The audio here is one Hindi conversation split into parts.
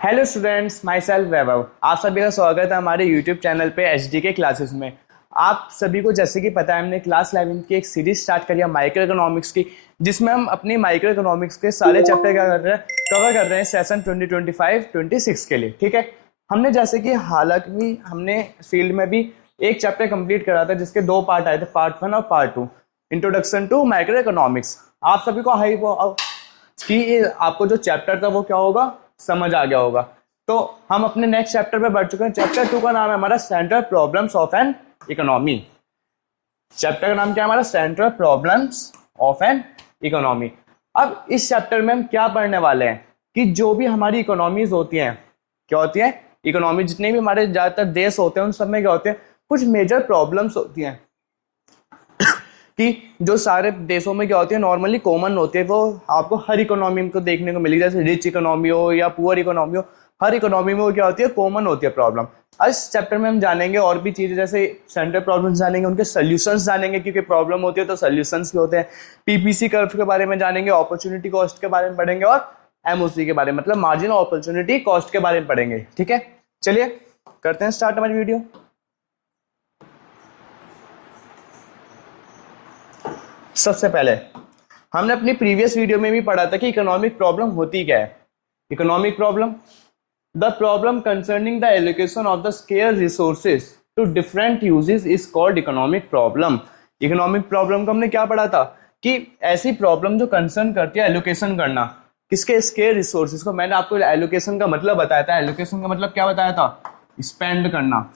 हेलो स्टूडेंट्स, माई सेल्फ वैभव। आप सभी का स्वागत है हमारे यूट्यूब चैनल पे एचडी के क्लासेस में। आप सभी को जैसे कि पता है, हमने क्लास 11 की एक सीरीज स्टार्ट करी है माइक्रो इकोनॉमिक्स की, जिसमें हम अपनी माइक्रो इकोनॉमिक्स के सारे चैप्टर क्या कर रहे हैं, कवर कर रहे हैं सेशन 2025-26 के लिए। ठीक है, हमने जैसे कि हालांकि हमने फील्ड में भी एक चैप्टर कंप्लीट करा था जिसके दो पार्ट आए थे, पार्ट 1 और part 2, introduction to micro economics. आप सभी को कि आपको जो चैप्टर था वो क्या होगा, समझ आ गया होगा। तो हम अपने नेक्स्ट चैप्टर पे बढ़ चुके हैं। चैप्टर 2 का नाम है हमारा central problems of an economy. Chapter का नाम क्या है हमारा, central problems of an economy. अब इस चैप्टर में हम क्या पढ़ने वाले हैं कि जो भी हमारी इकोनॉमीज होती हैं, क्या होती है इकोनॉमी, जितने भी हमारे ज्यादातर देश होते हैं उन सब में क्या होते हैं, कुछ मेजर प्रॉब्लम्स होती हैं कि जो सारे देशों में क्या होती है, नॉर्मली कॉमन होती है। वो आपको हर इकोनॉमी को देखने को मिलेगी, जैसे रिच इकोनॉमी हो या पुअर इकोनॉमी हो, हर इकोनॉमी में वो क्या होती है, कॉमन होती है प्रॉब्लम। इस चैप्टर में हम जानेंगे और भी चीजें, जैसे सेंट्रल प्रॉब्लम्स जानेंगे, उनके सोल्यूशंस जानेंगे, क्योंकि प्रॉब्लम होती है तो सोल्यूशंस भी होते हैं। पीपीसी कर्व के बारे में जानेंगे, अपॉर्चुनिटी कॉस्ट के बारे में पढ़ेंगे और एमओसी के बारे में, मतलब मार्जिन अपॉर्चुनिटी कॉस्ट के बारे में पढ़ेंगे। ठीक है, चलिए करते हैं स्टार्ट हमारी वीडियो। सबसे पहले हमने अपनी प्रीवियस वीडियो में भी पढ़ा था कि इकोनॉमिक प्रॉब्लम होती क्या है। Economic problem, the problem concerning the allocation of the scarce resources to different uses is called economic problem. Economic problem को हमने क्या पढ़ा था कि ऐसी प्रॉब्लम जो कंसर्न करती है एलोकेशन करना, किसके, स्केयर रिसोर्सेज को। मैंने आपको एलोकेशन का मतलब बताया था। एलोकेशन का मतलब क्या बताया था, स्पेंड करना,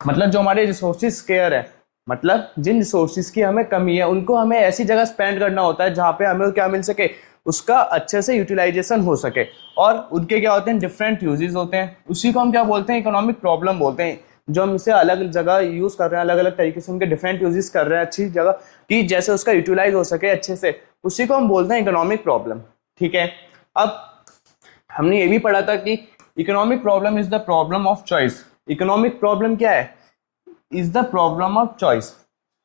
मतलब जो हमारे रिसोर्सेज स्केयर है, मतलब जिन रिसोर्सेज की हमें कमी है उनको हमें ऐसी जगह स्पेंड करना होता है जहाँ पे हमें क्या मिल सके, उसका अच्छे से यूटिलाइजेशन हो सके। और उनके क्या होते हैं, डिफरेंट यूजेस होते हैं। उसी को हम क्या बोलते हैं, इकोनॉमिक प्रॉब्लम बोलते हैं। जो हम इसे अलग जगह यूज कर रहे हैं, अलग अलग तरीके से उनके डिफरेंट यूजेस कर रहे हैं अच्छी जगह, कि जैसे उसका यूटिलाइज हो सके अच्छे से, उसी को हम बोलते हैं इकोनॉमिक प्रॉब्लम। ठीक है, अब हमने ये भी पढ़ा था कि economic problem is the problem of choice. Economic problem क्या है, is the problem of choice.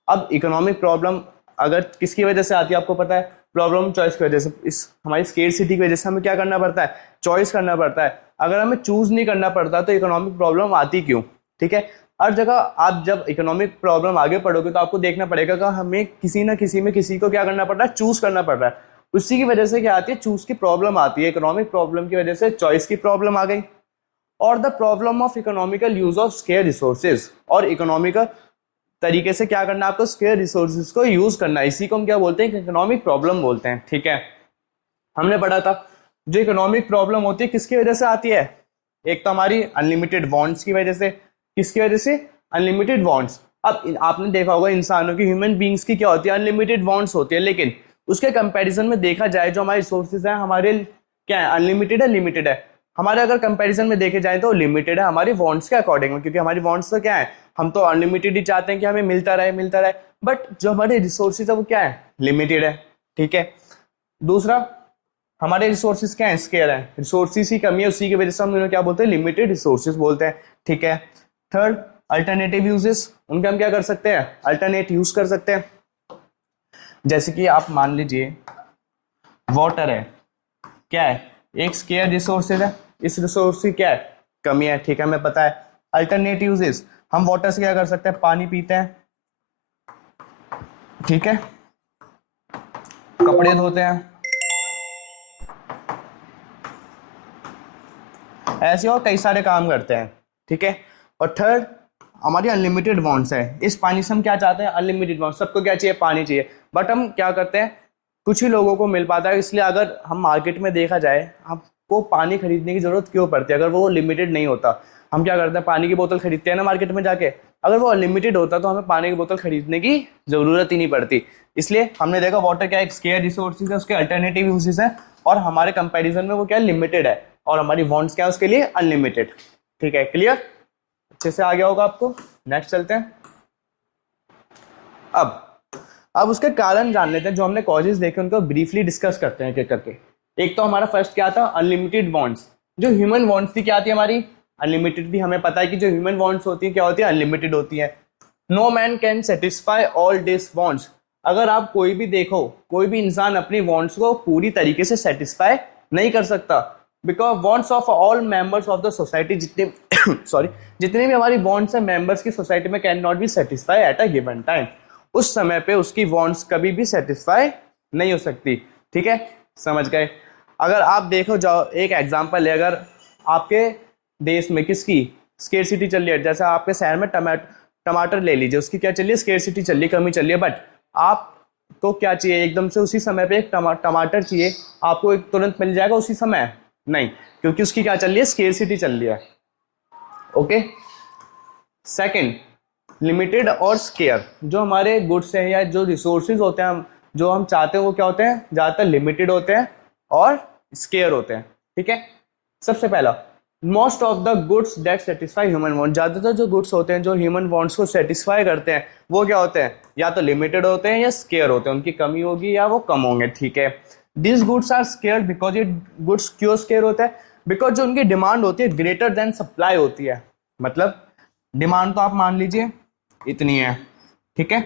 अब इकोनॉमिक प्रॉब्लम अगर किसकी वजह से आती है आपको पता है, प्रॉब्लम चॉइस की वजह से। इस हमारी स्केर्सिटी की वजह से हमें क्या करना पड़ता है, चॉइस करना पड़ता है। अगर हमें चूज नहीं करना पड़ता तो इकोनॉमिक प्रॉब्लम आती क्यों। ठीक है, हर जगह आप जब इकोनॉमिक प्रॉब्लम आगे पढ़ोगे तो आपको देखना पड़ेगा कि हमें किसी ना किसी में किसी को क्या करना पड़ रहा है, चूज करना पड़ रहा है। उसी की वजह से क्या आती है, चूज की प्रॉब्लम आती है। इकोनॉमिक प्रॉब्लम की वजह से चॉइस की प्रॉब्लम आ गई। और the problem of economical use of square resources, और इकोनॉमिकल तरीके से क्या करना है आपको, स्केयर रिसोर्सेज को यूज करना है। इसी को हम क्या बोलते हैं, इकोनॉमिक प्रॉब्लम बोलते हैं। ठीक है, हमने पढ़ा था जो इकोनॉमिक प्रॉब्लम होती है किसकी वजह से आती है, एक तो हमारी अनलिमिटेड वांट्स की वजह से। किसकी वजह से, अनलिमिटेड वांट्स। अब आपने देखा होगा इंसानों की, ह्यूमन बींग्स की क्या होती है, अनलिमिटेड वांट्स होती है, लेकिन उसके कंपैरिजन में देखा जाए जो हमारे रिसोर्सेज है हमारे क्या है, अनलिमिटेड है, लिमिटेड है। हमारे अगर कंपैरिजन में देखे जाए तो लिमिटेड है हमारी वांट्स के अकॉर्डिंग में, क्योंकि हमारी वांट्स तो क्या है, हम तो अनलिमिटेड ही चाहते हैं कि हमें मिलता रहे मिलता रहे, बट जो हमारे रिसोर्सेज है वो क्या है, लिमिटेड है। ठीक है, दूसरा हमारे रिसोर्सेज क्या है, स्केयर है, रिसोर्सेज की कमी है, उसी की वजह से हम उन्हें क्या बोलते हैं, लिमिटेड रिसोर्सेज बोलते हैं। ठीक है, थर्ड अल्टरनेटिव यूजेस, उनके हम क्या कर सकते हैं, अल्टरनेट यूज कर सकते हैं। जैसे कि आप मान लीजिए वाटर है, क्या है, एक स्केयर रिसोर्सेज है, इस रिसोर्स की क्या है, कमी है। ठीक है, हमें पता है। अल्टरनेट यूजेस, हम वाटर से क्या कर सकते हैं, पानी पीते हैं, ठीक है, कपड़े धोते हैं, ऐसे और कई सारे काम करते हैं। ठीक है, और थर्ड हमारी अनलिमिटेड वांट्स है। इस पानी से हम क्या चाहते हैं, अनलिमिटेड वांट्स, सबको क्या चाहिए, पानी चाहिए, बट हम क्या करते हैं, कुछ ही लोगों को मिल पाता है। इसलिए अगर हम मार्केट में देखा जाए, हमको पानी खरीदने की जरूरत क्यों पड़ती है, अगर वो लिमिटेड नहीं होता, हम क्या करते हैं, पानी की बोतल खरीदते हैं ना मार्केट में जाके। अगर वो अनलिमिटेड होता तो हमें पानी की बोतल खरीदने की जरूरत ही नहीं पड़ती। इसलिए हमने देखा वाटर क्या एक स्केयर रिसोर्सेज है, उसके अल्टरनेटिव यूजेस हैं, और हमारे कंपैरिजन में वो क्या लिमिटेड है, और हमारी वांट्स क्या है उसके लिए, अनलिमिटेड। ठीक है, क्लियर, अच्छे से आ गया होगा आपको। नेक्स्ट चलते हैं। अब उसके कारण जान लेते हैं, जो हमने कॉजेज देखे उनको ब्रीफली डिस्कस करते हैं एक करके। एक तो हमारा फर्स्ट क्या था, अनलिमिटेड वांट्स। जो ह्यूमन वांट्स थी क्या थी हमारी, अनलिमिटेड थी। हमें पता है कि जो ह्यूमन वांट्स होती है क्या होती है, अनलिमिटेड होती है। No man can satisfy all this wants. अगर आप कोई भी देखो, कोई भी इंसान अपनी वांट्स को पूरी तरीके से सेटिस्फाई नहीं कर सकता। Because wants of all members of the society, जितने सॉरी जितने भी हमारी वॉन्ट्स हैं मेंबर्स की सोसाइटी में, can not be satisfy at a given time. उस समय पे उसकी वॉन्ट्स कभी भी सेटिस्फाई नहीं हो सकती। ठीक है, समझ गए। अगर आप देखो जाओ, एक एग्जांपल है, अगर आपके देश में किसकी स्केर्सिटी चल रही है, जैसे आपके शहर में टमाटर ले लीजिए, उसकी क्या चलिए स्केर्सिटी चल रही है, कमी चल रही है, बट आपको क्या चाहिए एकदम से उसी समय पे एक टमाटर चाहिए, आपको एक तुरंत मिल जाएगा उसी समय? नहीं, क्योंकि उसकी क्या चल रही है, स्केर्सिटी चल रही है। ओके। सेकंड, लिमिटेड और स्केयर। जो हमारे गुड्स हैं या जो रिसोर्सेज होते हैं जो हम चाहते हैं वो क्या होते हैं, ज़्यादातर लिमिटेड होते हैं और स्केयर होते हैं। ठीक है, सबसे पहला, most of the goods that satisfy human want. ज़्यादातर जो गुड्स होते हैं जो ह्यूमन वांट्स को सेटिस्फाई करते हैं वो क्या होते हैं, या तो लिमिटेड होते हैं या स्केयर होते हैं, उनकी कमी होगी या वो कम होंगे। ठीक है, this goods are scarce because ये गुड्स क्यों स्केयर होता है, बिकॉज जो उनकी डिमांड होती है ग्रेटर देन सप्लाई होती है। मतलब डिमांड तो आप मान लीजिए इतनी है, ठीक है,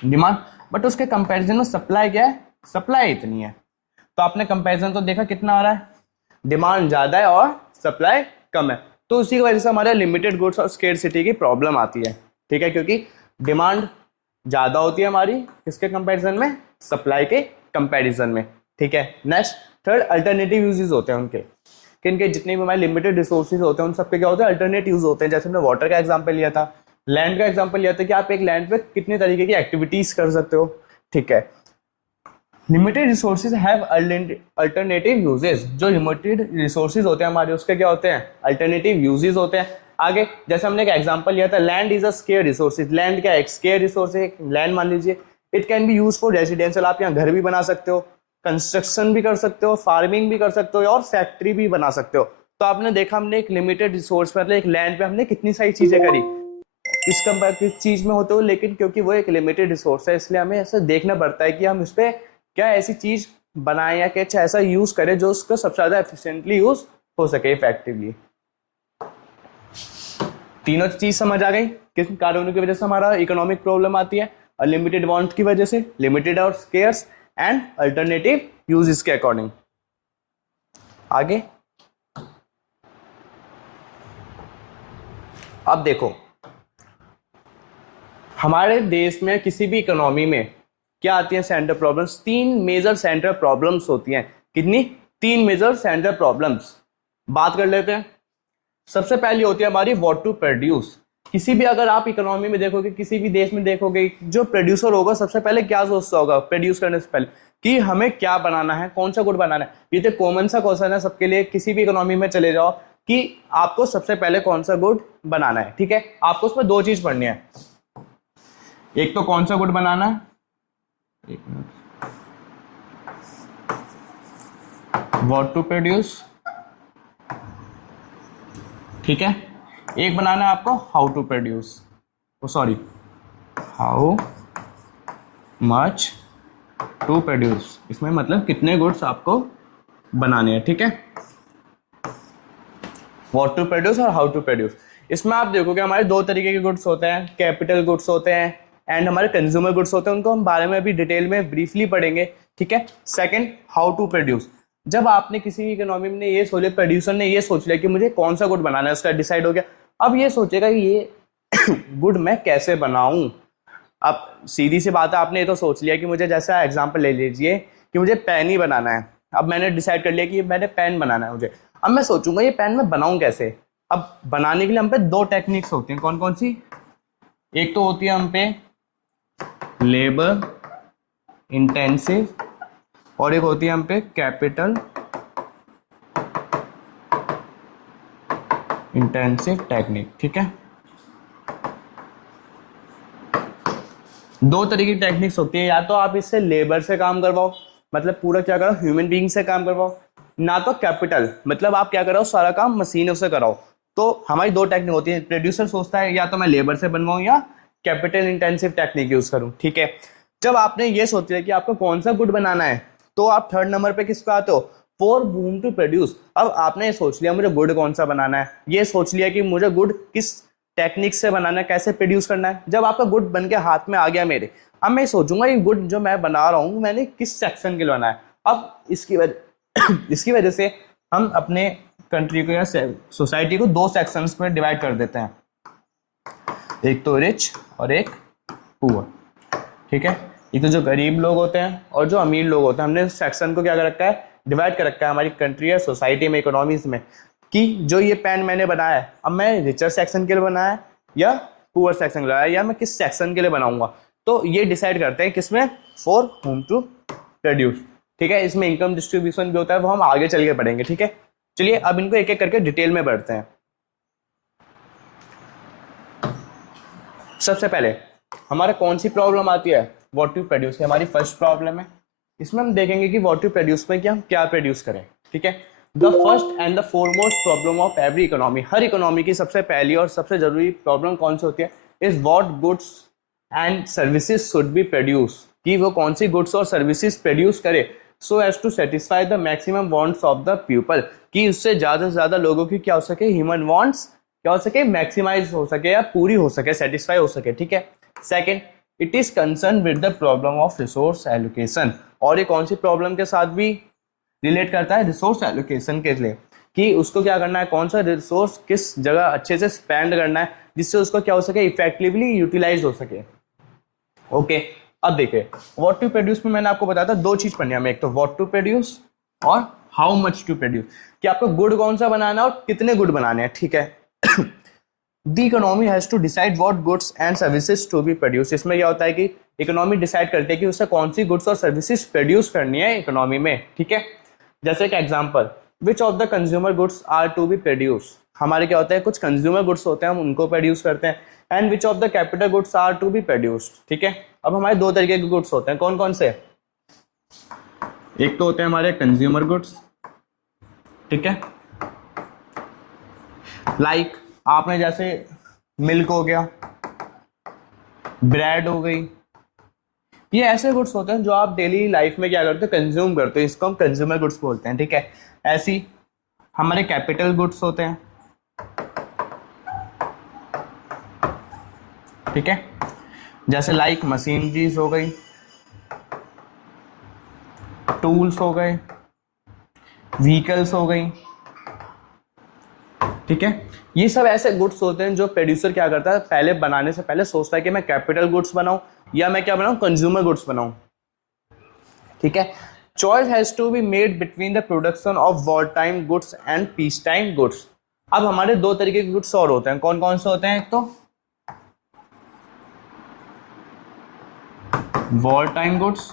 डिमांड, बट उसके कंपैरिजन में सप्लाई क्या है, सप्लाई इतनी है। तो आपने कंपैरिजन तो देखा कितना आ रहा है, डिमांड ज़्यादा है और सप्लाई कम है, तो उसी की वजह से हमारे लिमिटेड गुड्स और स्केर्सिटी की प्रॉब्लम आती है। ठीक है, क्योंकि डिमांड ज़्यादा होती है हमारी किसके कंपैरिजन में, सप्लाई के कंपैरिजन में। ठीक है, नेक्स्ट थर्ड, अल्टरनेटिव यूजेस होते हैं उनके, किनके जितने भी हमारे लिमिटेड रिसोर्सेज होते हैं उन सबके क्या होते हैं, अल्टरनेट यूज होते हैं। जैसे हमने वाटर का एग्जांपल लिया था, लैंड का एग्जांपल लिया था कि आप एक लैंड पे कितने तरीके की एक्टिविटीज कर सकते हो। ठीक है, limited resources have alternative uses. जो लिमिटेड रिसोर्सेज होते हैं हमारे उसके क्या होते हैं, अल्टरनेटिव यूजेस होते हैं। आगे जैसे हमने एक एग्जांपल लिया था, land is a square resources. Land क्या है, एक स्केयर रिसोर्स है, लैंड मान लीजिए। It can be use for residential, आप यहाँ घर भी बना सकते हो, कंस्ट्रक्शन भी कर सकते हो, फार्मिंग भी कर सकते हो और फैक्ट्री भी बना सकते हो। तो आपने देखा हमने एक लिमिटेड रिसोर्स पर, मतलब एक लैंड पे हमने कितनी सारी चीजें करी, किस चीज में होते हो, लेकिन क्योंकि वो एक लिमिटेड रिसोर्स है इसलिए हमें ऐसा देखना पड़ता है कि हम इस पर क्या ऐसी चीज बनाएं या कुछ ऐसा यूज करें जो उसका सबसे ज्यादा एफिशिएंटली यूज हो सके, इफेक्टिवली। तीनों चीज समझ आ गई, किस कारणों की वजह से हमारा इकोनॉमिक प्रॉब्लम आती है, अनलिमिटेड वांट की वजह से, लिमिटेड और स्केर्स एंड अल्टरनेटिव यूजेस के अकॉर्डिंग। आगे अब देखो, हमारे देश में किसी भी इकोनॉमी में क्या आती है सेंटर प्रॉब्लम्स, तीन मेजर सेंटर प्रॉब्लम्स होती हैं। कितनी, तीन मेजर सेंटर प्रॉब्लम्स। बात कर लेते हैं। सबसे पहली होती है हमारी व्हाट टू प्रोड्यूस। किसी भी अगर आप इकोनॉमी में देखोगे, किसी भी देश में देखोगे, जो प्रोड्यूसर होगा सबसे पहले क्या सोचता होगा प्रोड्यूस करने से पहले, कि हमें क्या बनाना है, कौन सा गुड बनाना है। ये तो कॉमन सा क्वेश्चन है सबके लिए, किसी भी इकोनॉमी में चले जाओ कि आपको सबसे पहले कौन सा गुड बनाना है। ठीक है, आपको उसमें दो चीज पढ़नी है, एक तो कौन सा गुड बनाना है, एक मिनट, व्हाट टू प्रोड्यूस, ठीक है, एक बनाना है आपको how to produce, sorry how much to produce. इसमें मतलब कितने गुड्स आपको बनाने हैं। ठीक है, व्हाट टू प्रोड्यूस और हाउ टू प्रोड्यूस। इसमें आप देखोगे हमारे दो तरीके के गुड्स होते हैं, कैपिटल गुड्स होते हैं एंड हमारे कंज्यूमर गुड्स होते हैं। उनको हम बारे में अभी डिटेल में ब्रीफली पढ़ेंगे। ठीक है, सेकंड हाउ टू प्रोड्यूस। जब आपने किसी भी इकोनॉमी में ये सोचे, प्रोड्यूसर ने ये सोच लिया कि मुझे कौन सा गुड बनाना है, उसका डिसाइड हो गया, अब ये सोचेगा कि ये गुड मैं कैसे बनाऊं। अब सीधी सी बात है, आपने ये तो सोच लिया कि मुझे, जैसा एग्जांपल ले लीजिए कि मुझे पेन ही बनाना है। अब मैंने डिसाइड कर लिया कि मैंने पेन बनाना है मुझे, अब मैं सोचूंगा ये पेन मैं बनाऊं कैसे। अब बनाने के लिए हम पे दो टेक्निक्स होती हैं, कौन कौन सी, एक तो होती है हम पे लेबर इंटेंसिव और एक होती है हम पे कैपिटल इंटेंसिव टेक्निक। ठीक है, दो तरीके की टेक्निक्स होती है, या तो आप इससे लेबर से काम करवाओ, मतलब पूरा क्या करो ह्यूमन बीइंग से काम करवाओ, ना तो कैपिटल, मतलब आप क्या कराओ सारा काम मशीनों से कराओ। तो हमारी दो टेक्निक होती है, प्रोड्यूसर सोचता है या तो मैं लेबर से बनवाऊं या कैपिटल इंटेंसिव टेक्निक यूज करूं। ठीक है, जब आपने ये सोच लिया कि आपको कौन सा गुड बनाना है, तो आप थर्ड नंबर पे किस पे आते हो, फॉर वूम टू प्रोड्यूस। अब आपने ये सोच लिया मुझे गुड कौन सा बनाना है, ये सोच लिया कि मुझे गुड किस टेक्निक से बनाना है, कैसे प्रोड्यूस करना है। जब आपका गुड बन के हाथ में आ गया मेरे, अब मैं सोचूंगा ये गुड जो मैं बना रहा हूँ मैंने किस सेक्शन के लिए बनाया है। अब इसकी वजह इसकी वजह से हम अपने कंट्री को या सोसाइटी को दो सेक्शंस में डिवाइड कर देते हैं, एक तो रिच और एक पुअर, ठीक है। एक तो जो गरीब लोग होते हैं और जो अमीर लोग होते हैं, हमने सेक्शन को क्या कर रखा है, डिवाइड कर रखा है हमारी कंट्री या सोसाइटी में, इकोनॉमीज में, कि जो ये पेन मैंने बनाया है अब मैं रिचर सेक्शन के लिए बनाया है या पुअर सेक्शन के लिए बनाया, या मैं किस सेक्शन के लिए बनाऊंगा, तो ये डिसाइड करते हैं किसमें, फॉर होम टू प्रोड्यूस, ठीक है। इसमें इनकम डिस्ट्रीब्यूशन भी होता है, वो हम आगे चल के पढ़ेंगे, ठीक है। चलिए अब इनको एक एक करके डिटेल में बढ़ते हैं। सबसे पहले हमारा कौन सी प्रॉब्लम आती है, व्हाट टू प्रोड्यूस, हमारी फर्स्ट प्रॉब्लम है। इसमें हम देखेंगे कि व्हाट टू प्रोड्यूस में कि हम क्या प्रोड्यूस करें, ठीक है। The first and the foremost problem of every economy, her economy की सबसे पहली और सबसे जरूरी प्रॉब्लम कौन सी होती है, is what goods and services should be produce, कि वो कौन सी गुड्स और सर्विसेज प्रोड्यूस करे so as to satisfy the maximum wants of the people, कि उससे ज़्यादा से ज़्यादा लोगों की क्या हो सके, ह्यूमन वांट्स क्या हो सके, मैक्सिमाइज हो सके या पूरी हो सके, सेटिस्फाई हो सके, ठीक है। Second, it is concern with the problem of resource allocation, और ये कौन सी प्रॉब्लम के साथ भी रिलेट करता है, रिसोर्स एलोकेशन के लिए, कि उसको क्या करना है, कौन सा रिसोर्स किस जगह अच्छे से स्पेंड करना है जिससे उसको क्या हो सके, इफेक्टिवली यूटिलाइज हो सके। ओके, अब देखिए व्हाट टू प्रोड्यूस में मैंने आपको बताया था दो चीज पढ़नी है हमें, एक तो व्हाट टू प्रोड्यूस और हाउ मच टू प्रोड्यूस, कि आपको गुड कौन सा बनाना है और कितने गुड बनाने हैं, ठीक है। The economy has to decide what goods and services to be produce, इसमें क्या होता है कि इकोनॉमी डिसाइड करती है कि उससे कौन सी गुड्स और सर्विसेज प्रोड्यूस करनी है इकोनॉमी में, ठीक है। जैसे एक example, which of the consumer goods are to be produce, हमारे क्या होता है, कुछ कंज्यूमर गुड्स होते हैं हम उनको प्रोड्यूस करते हैं, and which of the capital goods are to be produced, ठीक है। अब हमारे दो तरीके के गुड्स होते हैं, कौन कौन से, एक तो होते हैं हमारे कंज्यूमर गुड्स, ठीक है, लाइक आपने जैसे मिल्क हो गया, ब्रेड हो गई, ये ऐसे गुड्स होते हैं जो आप डेली लाइफ में क्या करते हो, कंज्यूम करते हो, इसको हम कंज्यूमर गुड्स बोलते हैं, ठीक है। ऐसी हमारे कैपिटल गुड्स होते हैं, ठीक है, जैसे लाइक मशीनरीज हो गई, टूल्स हो गए, व्हीकल्स हो गई, ठीक है। ये सब ऐसे गुड्स होते हैं जो प्रोड्यूसर क्या करता है, पहले बनाने से पहले सोचता है कि मैं कैपिटल गुड्स बनाऊं या मैं क्या बनाऊं, कंज्यूमर गुड्स बनाऊं, ठीक है। Choice has to be made between the production of war time goods and peace time goods. अब हमारे दो तरीके के गुड्स और होते हैं, कौन कौन से होते हैं, एक तो war time goods,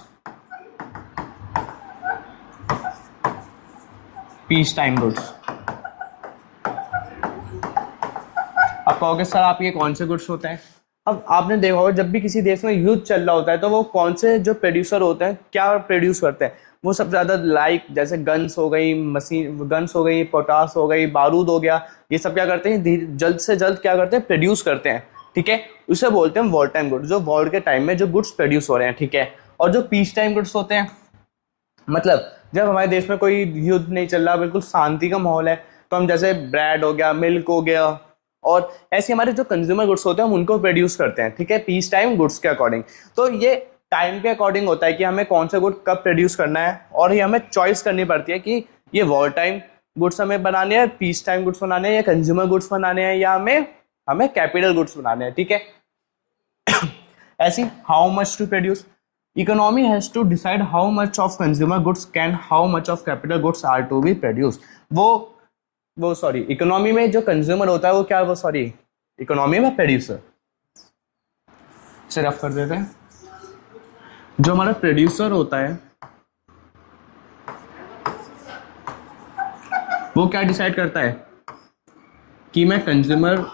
piece time goods. अब कहोगे सर आप ये कौन से गुड्स होते हैं, अब आपने देखा होगा जब भी किसी देश में युद्ध चल रहा होता है तो वो कौन से जो प्रोड्यूसर होते हैं क्या प्रोड्यूस करते हैं, वो सब ज़्यादा लाइक जैसे गन्स हो गई, मशीन गन्स हो गई, पोटास हो गई, बारूद हो गया, ये सब क्या करते हैं, जल्द से जल्द क्या करते हैं, प्रोड्यूस करते हैं, ठीक है। उसे बोलते हैं वॉर टाइम गुड्स, जो वॉर के टाइम में जो गुड्स प्रोड्यूस हो रहे हैं, ठीक है। और जो पीस टाइम गुड्स होते हैं, मतलब जब हमारे देश में कोई युद्ध नहीं चल रहा, बिल्कुल शांति का माहौल है, तो हम जैसे ब्रेड हो गया, मिल्क हो गया, और ऐसे हमारे जो कंज्यूमर गुड्स होते हैं हम उनको प्रोड्यूस करते हैं, ठीक है, पीस टाइम गुड्स के अकॉर्डिंग। तो ये टाइम के अकॉर्डिंग होता है कि हमें कौन सा गुड कब प्रोड्यूस करना है, और ये हमें चॉइस करनी पड़ती है कि ये वॉर टाइम गुड्स हमें बनाने हैं, पीस टाइम गुड्स बनाने हैं, या कंज्यूमर गुड्स बनाने हैं, या हमें कैपिटल गुड्स बनाने हैं, ठीक है। ऐसी how much to produce, economy has to decide how much of consumer goods can how much of capital goods are to be produce. वो सॉरी, इकोनॉमी में जो कंज्यूमर होता है वो क्या, वो सॉरी इकोनॉमी में प्रोड्यूसर से रफ कर देते हैं, जो हमारा प्रोड्यूसर होता है वो क्या डिसाइड करता है कि मैं कंज्यूमर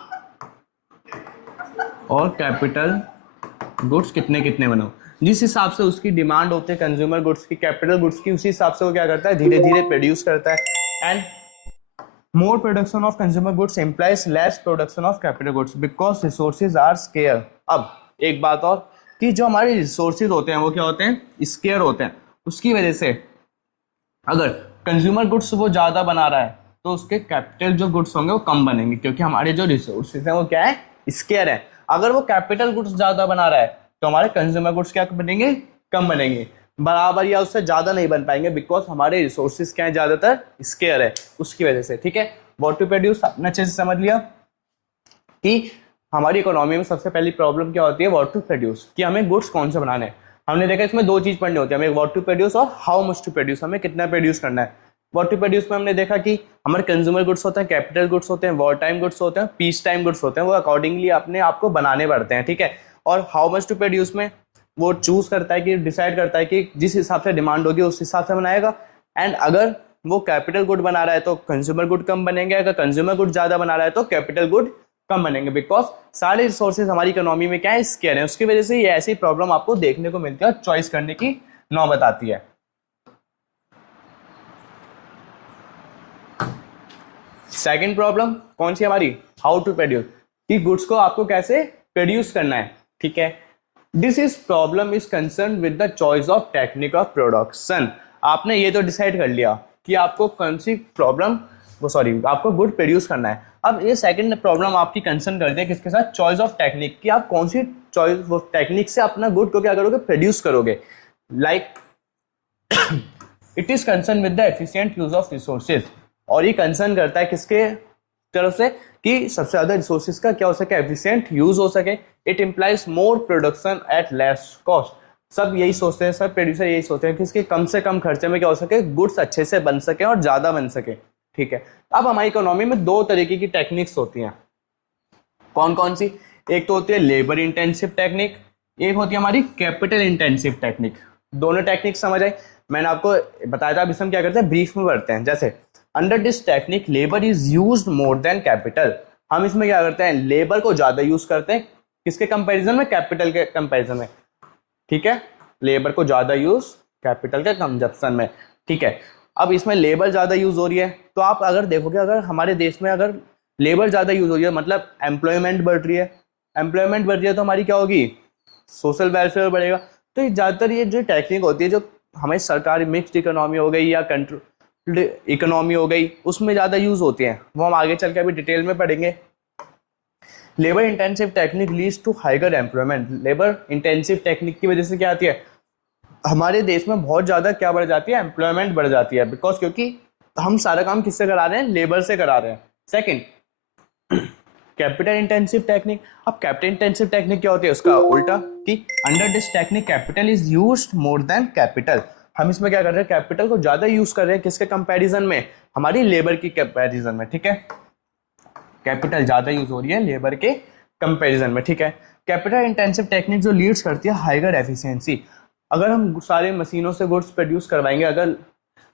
और कैपिटल गुड्स कितने कितने बनाऊं, जिस हिसाब से उसकी डिमांड होती है कंज्यूमर गुड्स की, कैपिटल गुड्स की, उसी हिसाब से वो क्या करता है, धीरे धीरे प्रोड्यूस करता है। And more production of consumer goods implies less production of capital goods because resources are scarce। अब एक बात और कि जो हमारे रिसोर्सेज होते हैं वो क्या होते हैं, स्केयर होते हैं, उसकी वजह से अगर कंज्यूमर गुड्स वो ज़्यादा बना रहा है तो उसके कैपिटल जो गुड्स होंगे वो कम बनेंगे, क्योंकि हमारे जो रिसोर्सेज हैं वो क्या है, स्केयर है। अगर वो कैपिटल गुड्स ज़्यादा बना रहा है तो हमारे कंज्यूमर गुड्स क्या बनेंगे, कम बनेंगे। बराबर या उससे ज़्यादा नहीं बन पाएंगे, बिकॉज हमारे रिसोर्सेज क्या है, ज़्यादातर स्केयर है, उसकी वजह से। ठीक है, व्हाट टू प्रोड्यूस आपने अच्छे से समझ लिया कि हमारी इकोनॉमी में सबसे पहली प्रॉब्लम क्या होती है, व्हाट टू प्रोड्यूस, कि हमें गुड्स कौन से बनाने हैं। हमने देखा इसमें दो चीज़ पढ़नी होती है, हमें व्हाट टू प्रोड्यूस और हाउ मच टू प्रोड्यूस, हमें कितना प्रोड्यूस करना है। व्हाट टू प्रोड्यूस में हमने देखा कि हमारे कंज्यूमर गुड्स होते हैं, कैपिटल गुड्स होते हैं, वॉर टाइम गुड्स होते हैं, पीस टाइम गुड्स होते हैं, वो अकॉर्डिंगली अपने आपको बनाने पड़ते हैं। ठीक है, और हाउ मच टू प्रोड्यूस में वो चूज करता है कि डिसाइड करता है कि जिस हिसाब से डिमांड होगी उस हिसाब से बनाएगा। एंड अगर वो कैपिटल गुड बना रहा है तो कंज्यूमर गुड कम बनेंगे, अगर कंज्यूमर गुड ज्यादा बना रहा है तो कैपिटल गुड कम बनेंगे, बिकॉज सारे रिसोर्सेज हमारी इकोनॉमी में क्या है, स्केयर है। उसकी वजह से ये ऐसी प्रॉब्लम आपको देखने को मिलती है, चॉइस करने की नौबत आती है। सेकंड प्रॉब्लम कौन सी हमारी, हाउ टू प्रोड्यूस, कि गुड्स को आपको कैसे प्रोड्यूस करना है। ठीक है, this is problem is concern with the choice of technique of production. आपने ये तो डिसाइड कर लिया कि आपको कौन सी प्रॉब्लम आपको गुड प्रोड्यूस करना है। अब ये सेकंड प्रॉब्लम आपकी कंसर्न करते हैं किसके साथ, चॉइस ऑफ टेक्निक, कि आप कौन सी चॉइस वो टेक्निक से अपना गुड को क्या करोगे, प्रोड्यूस करोगे। Like it is concern with the efficient use of resources, और ये कंसर्न करता है किसके तरफ से, कि सबसे ज्यादा रिसोर्सेज का क्या हो सके, एफिशिएंट यूज हो सके। It implies more production at less cost. सब यही सोचते हैं, सब प्रोड्यूसर यही सोचते हैं कि इसके कम से कम खर्चे में क्या हो सके, गुड्स अच्छे से बन सके और ज्यादा बन सके। ठीक है, अब हमारी इकोनॉमी में दो तरीके की टेक्निक्स होती हैं। कौन कौन सी, एक तो होती है लेबर इंटेंसिव टेक्निक, एक होती है हमारी कैपिटल इंटेंसिव टेक्निक। दोनों टेक्निक समझ आई, मैंने आपको बताया था। अब इसमें क्या करते हैं, ब्रीफ में पढ़ते हैं। जैसे under this technique labour is used more than capital. हम इसमें क्या करते हैं, लेबर को ज्यादा यूज करते हैं, किसके कंपैरिजन में, कैपिटल के कंपैरिजन में। ठीक है, लेबर को ज्यादा यूज कैपिटल के कंजप्शन में। ठीक है, अब इसमें लेबर ज्यादा यूज हो रही है, तो आप अगर देखोगे, अगर हमारे देश में अगर लेबर ज्यादा यूज हो रही है, मतलब एम्प्लॉयमेंट बढ़ रही है, एम्प्लॉयमेंट बढ़ रही है तो हमारी क्या होगी, सोशल वेलफेयर बढ़ेगा। तो ज्यादातर ये जो टेक्निक होती है, जो हमारी सरकारी मिक्स्ड इकोनॉमी हो गई या कंट्रोल्ड इकोनॉमी हो गई, उसमें ज्यादा यूज होती है, वो हम आगे चल के अभी डिटेल में पढ़ेंगे। Labour intensive technique leads to higher employment. Labour intensive technique की वजह से क्या आती है, हमारे देश में बहुत ज्यादा क्या बढ़ जाती है, एम्प्लॉयमेंट बढ़ जाती है, बिकॉज क्योंकि हम सारा काम किससे करा रहे हैं, लेबर से करा रहे हैं। Second, capital intensive technique. अब कैपिटल इंटेंसिव टेक्निक क्या होती है, उसका उल्टा, कि under this technique capital is used more than capital. हम इसमें क्या कर रहे हैं, कैपिटल को ज्यादा यूज कर रहे हैं, किसके कंपैरिजन में, हमारी लेबर की कंपैरिजन में। ठीक है, कैपिटल ज्यादा यूज हो रही है लेबर के कंपैरिजन में। ठीक है, कैपिटल इंटेंसिव टेक्निक जो लीड्स करती है हाइगर एफिशिएंसी। अगर हम सारे मशीनों से गुड्स प्रोड्यूस करवाएंगे अगर,